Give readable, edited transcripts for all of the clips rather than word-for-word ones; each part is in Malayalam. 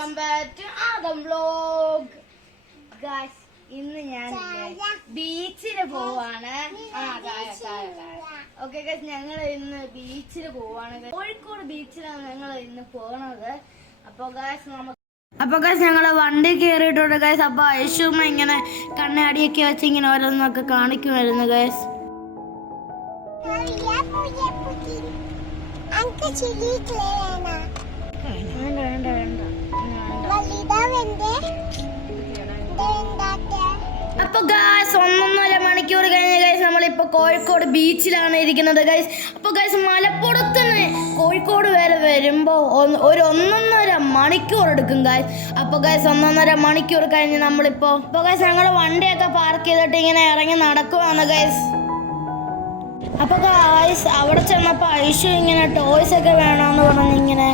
Welcome back to Adam vlog. Guys, ഇന്ന് ഞാൻ ബീച്ചില് പോവാണ്. ഓക്കെ ഗൈസ്, ഞങ്ങൾ ഇന്ന് ബീച്ചില് പോവാണ്. കോഴിക്കോട് ബീച്ചിലാണ് ഞങ്ങൾ ഇന്ന് പോണത്. അപ്പൊ ഗൈസ് ഞങ്ങള് വണ്ടി കയറിയിട്ടുണ്ട് ഗൈസ്. അപ്പൊ ഐഷുമ്മ ഇങ്ങനെ കണ്ണാടിയൊക്കെ വെച്ച് ഇങ്ങനെ ഓരോന്നൊക്കെ കാണിക്കുമായിരുന്നു ഗൈസ്. അപ്പൊ ഗൈസ് 1.5 മണിക്കൂർ കഴിഞ്ഞ ഗൈസ് നമ്മളിപ്പോ കോഴിക്കോട് ബീച്ചിലാണ് ഇരിക്കുന്നത് ഗൈസ്. അപ്പൊ ഗൈസ് മലപ്പുറത്തുനിന്ന് കോഴിക്കോട് വരെ വരുമ്പോ ഒരു 1.5 മണിക്കൂർ എടുക്കും ഗൈസ്. അപ്പൊ ഗൈസ് 1.5 മണിക്കൂർ കഴിഞ്ഞ് നമ്മളിപ്പോ ഗൈസ് ഞങ്ങള് വണ്ടിയൊക്കെ പാർക്ക് ചെയ്തിട്ട് ഇങ്ങനെ ഇറങ്ങി നടക്കുവാണ് ഗൈസ്. അപ്പൊ ഗൈസ് അവിടെ ചെന്നപ്പോ ഐഷു ഇങ്ങനെ ടോയ്സ് ഒക്കെ വേണമെന്ന് പറഞ്ഞ് ഇങ്ങനെ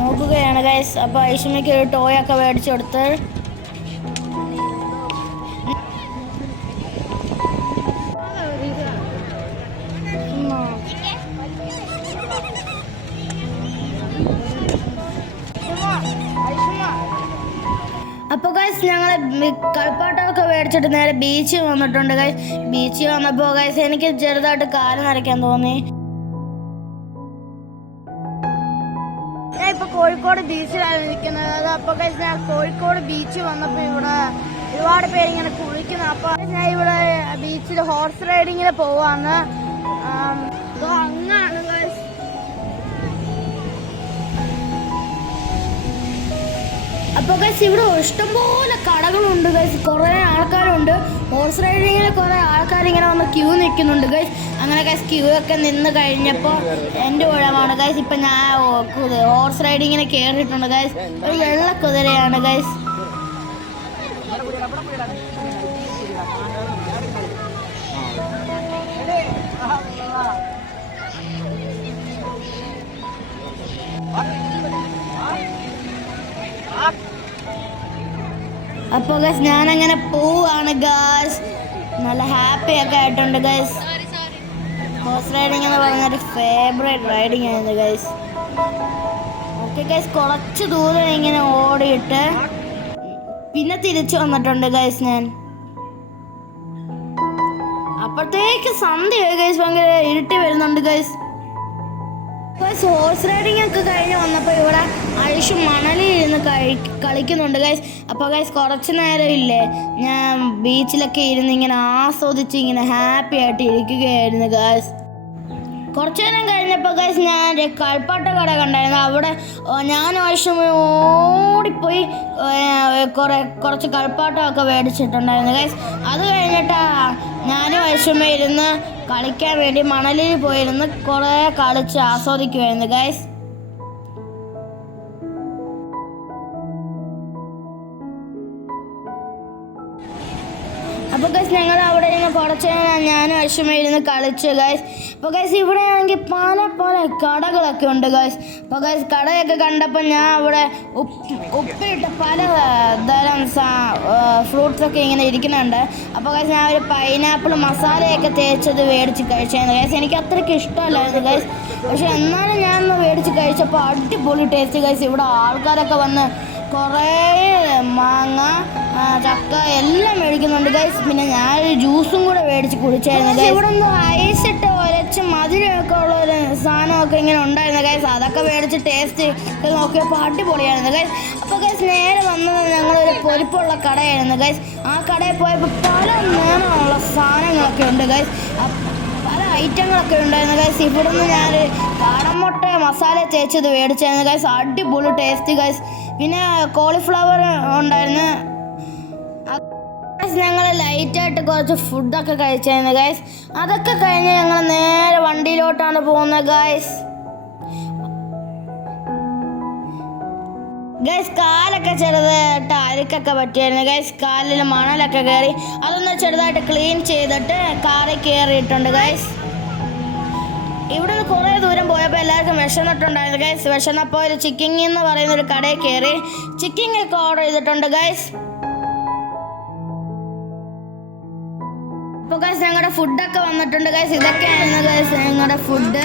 നോക്കുകയാണ് ഗൈസ്. അപ്പൊ ഐഷുമ്മയ്ക്ക് ഒരു ടോയ് ഒക്കെ മേടിച്ചു കൊടുത്ത് അപ്പോൾ ഗൈസ് ഞങ്ങൾ കളിപ്പാട്ടമൊക്കെ മേടിച്ചിട്ട് നേരെ ബീച്ചിൽ വന്നിട്ടുണ്ട് ഗൈസ്. ബീച്ചിൽ വന്നപ്പോൾ ഗൈസ് എനിക്ക് ചെറുതായിട്ട് കാല് നരയ്ക്കാൻ തോന്നി. ഞാൻ ഇപ്പോൾ കോഴിക്കോട് ബീച്ചിലാണ് ഇരിക്കുന്നത്. അപ്പോൾ ഗൈസ് ഞാൻ കോഴിക്കോട് ബീച്ചിൽ വന്നപ്പോൾ ഇവിടെ ഒരുപാട് പേര് ഇങ്ങനെ കുളിക്കുന്നു. അപ്പോൾ ഞാൻ ഇവിടെ ബീച്ചിൽ ഹോഴ്സ് റൈഡിങ്ങിന് പോവാന്ന്. അങ്ങാണ് ഗൈസ്. അപ്പോൾ ഗൈസ് ഇവിടെ ഇഷ്ടംപോലെ കടകളുണ്ട് ഗൈസ്. കുറേ ആൾക്കാരുണ്ട്. ഹോഴ്സ് റൈഡിങ്ങിൽ കുറേ ആൾക്കാർ ഇങ്ങനെ വന്ന് ക്യൂ നിൽക്കുന്നുണ്ട് ഗൈസ്. അങ്ങനെ ഗൈസ് ക്യൂ ഒക്കെ നിന്ന് കഴിഞ്ഞപ്പോൾ എൻ്റെ ഊഴമാണ് ഗൈസ്. ഇപ്പം ഞാൻ ഹോഴ്സ് റൈഡിങ്ങിന് കയറിയിട്ടുണ്ട് ഗൈസ്. ഒരു വെള്ള കുതിരയാണ് ഗൈസ്. അപ്പോൾ ഗൈസ് ഞാനങ്ങനെ പോവാണ് ഗൈസ്. നല്ല ഹാപ്പി ഒക്കെ ആയിട്ടുണ്ട് ഗൈസ്. ഹോഴ്സ് റൈഡിങ് എന്ന് പറയുന്നൊരു ഫേവറേറ്റ് റൈഡിങ് ആയിരുന്നു ഗൈസ്. ഓക്കെ ഗൈസ്, കുറച്ച് ദൂരം ഇങ്ങനെ ഓടിയിട്ട് പിന്നെ തിരിച്ചു വന്നിട്ടുണ്ട് ഗൈസ് ഞാൻ. അപ്പോഴത്തേക്ക് സന്ധ്യയായി ഗൈസ്. ഭയങ്കര ഇരുട്ടി വരുന്നുണ്ട് ഗൈസ്. ഹോഴ്സ് റൈഡിങ് ഒക്കെ കഴിഞ്ഞ് വന്നപ്പോൾ ഇവിടെ ഐഷു മണലിൽ ഇരുന്ന് കളിക്കുന്നുണ്ട് ഗൈസ്. അപ്പോൾ ഗൈസ് കുറച്ച് നേരം ഇല്ലേ ഞാൻ ബീച്ചിലൊക്കെ ഇരുന്ന് ഇങ്ങനെ ആസ്വദിച്ച് ഇങ്ങനെ ഹാപ്പി ആയിട്ട് ഇരിക്കുകയായിരുന്നു ഗൈസ്. കുറച്ച് നേരം കഴിഞ്ഞപ്പോൾ ഗൈസ് ഞാൻ കളിപ്പാട്ട കട കണ്ടായിരുന്നു. അവിടെ ഞാൻ ഐഷും ഓടിപ്പോയി കുറച്ച് കളിപ്പാട്ടമൊക്കെ മേടിച്ചിട്ടുണ്ടായിരുന്നു ഗൈസ്. അത് കഴിഞ്ഞിട്ട് ഞാനും ഐഷുമ്മ ഇരുന്ന് കളിക്കാൻ വേണ്ടി മണലിൽ പോയിരുന്ന് കുറേ കളിച്ച് ആസ്വദിക്കുമായിരുന്നു ഗൈസ്. അപ്പോൾ ഗൈസ് ഞങ്ങൾ അവിടെ ഇരുന്ന് കുറച്ച് ഞാനും ഐഷുമ്മ ഇരുന്ന് കളിച്ചു ഗൈസ്. അപ്പോൾ ഗൈസ് ഇവിടെ ആണെങ്കിൽ പല പല കടകളൊക്കെ ഉണ്ട് ഗൈസ്. അപ്പോൾ ഗൈസ് കടയൊക്കെ കണ്ടപ്പോൾ ഞാൻ അവിടെ ഉപ്പിട്ട് പല തരം ഫ്രൂട്ട്സൊക്കെ ഇങ്ങനെ ഇരിക്കുന്നുണ്ട്. അപ്പോൾ ഗൈസ് ഞാൻ ഒരു പൈനാപ്പിൾ മസാലയൊക്കെ തേച്ചത് മേടിച്ച് കഴിച്ചായിരുന്നു ഗൈസ്. എനിക്ക് അത്രയ്ക്ക് ഇഷ്ടമല്ലായിരുന്നു ഗൈസ്. പക്ഷെ എന്നാലും ഞാനൊന്ന് മേടിച്ച് കഴിച്ചപ്പോൾ അടിപൊളി ടേസ്റ്റ് ഗൈസ്. ഇവിടെ ആൾക്കാരൊക്കെ വന്ന് കുറേ മാങ്ങ ചക്ക എല്ലാം മേടിക്കുന്നുണ്ട് ഗൈസ്. പിന്നെ ഞാനൊരു ജ്യൂസും കൂടെ മേടിച്ച് കുടിച്ചായിരുന്നു ഗൈസ്. ഇവിടെ ഒന്ന് ഐസിട്ട് ഒരച്ച് മധുരമൊക്കെ ഉള്ള ഒരു സാധനമൊക്കെ ഇങ്ങനെ ഉണ്ടായിരുന്നു ഗൈസ്. അതൊക്കെ മേടിച്ച് ടേസ്റ്റ് നോക്കിയപ്പോൾ അടിപൊളിയായിരുന്നു ഗൈസ്. അപ്പോൾ ഗൈസ് നേരെ വന്നത് ഞങ്ങളൊരു പൊരിപ്പുള്ള കടയായിരുന്നു ഗൈസ്. ആ കടയിൽ പോയപ്പോൾ പല നിറമുള്ള സാധനങ്ങളൊക്കെ ഉണ്ട് ഗൈസ്. പല ഐറ്റങ്ങളൊക്കെ ഉണ്ടായിരുന്നു ഗൈസ്. ഇവിടെ നിന്ന് ഞാൻ കാടമുട്ട മസാല തേച്ചത് മേടിച്ചായിരുന്നു ഗൈസ്. അടിപൊളി ടേസ്റ്റ് ഗൈസ്. പിന്നെ കോളിഫ്ലവർ ഉണ്ടായിരുന്നു. ഞങ്ങൾ ലൈറ്റായിട്ട് കുറച്ച് ഫുഡൊക്കെ കഴിച്ചായിരുന്നു ഗൈസ്. അതൊക്കെ കഴിഞ്ഞ് ഞങ്ങൾ നേരെ വണ്ടിയിലോട്ടാണ് പോകുന്നത് ഗൈസ്. ഗൈസ് കാലൊക്കെ ചെറുതായിട്ട് അഴുക്കൊക്കെ പറ്റിയായിരുന്നു ഗൈസ്. കാലിൽ മണലൊക്കെ കയറി അതൊന്ന് ചെറുതായിട്ട് ക്ലീൻ ചെയ്തിട്ട് കാറിൽ കയറിയിട്ടുണ്ട് ഗൈസ്. ഇവിടെ നിന്ന് കുറേ ദൂരം പോയപ്പോൾ എല്ലാവർക്കും വിശന്നിട്ടുണ്ടായിരുന്നു ഗൈസ്. വിശന്നപ്പോൾ ഒരു ചിക്കിങ് എന്ന് പറയുന്നൊരു കടയിൽ കയറി ചിക്കിങ് ഒക്കെ ഓർഡർ ചെയ്തിട്ടുണ്ട് ഗൈസ്. അപ്പോൾ ഗൈസ് ഞങ്ങളുടെ ഫുഡൊക്കെ വന്നിട്ടുണ്ട് ഗൈസ്. ഇതൊക്കെയായിരുന്നു ഗൈസ് ഞങ്ങളുടെ ഫുഡ്.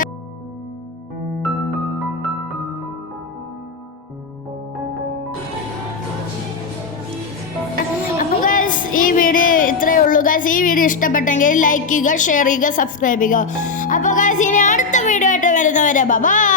ഗൈസ് ഈ വീഡിയോ ഇഷ്ടപ്പെട്ടെങ്കിൽ ലൈക്ക് ചെയ്യുക, ഷെയർ ചെയ്യുക, സബ്സ്ക്രൈബ് ചെയ്യുക. അപ്പോൾ ഗൈസ് ഇനി അടുത്ത വീഡിയോ ആയിട്ട് വരുന്നവരെ ബൈ.